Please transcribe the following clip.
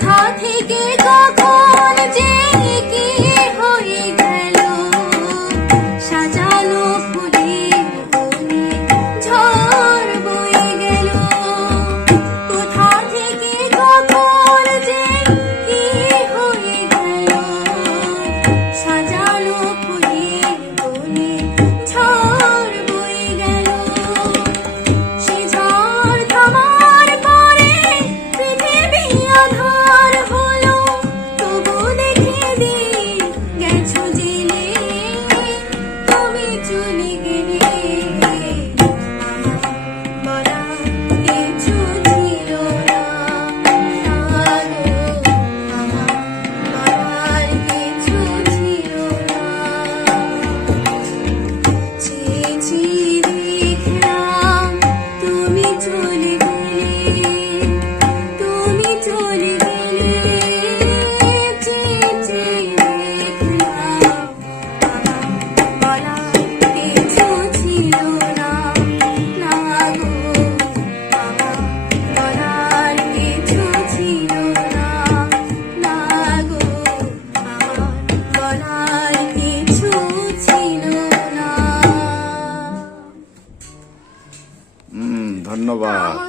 কোথা থেকে কখন 吧？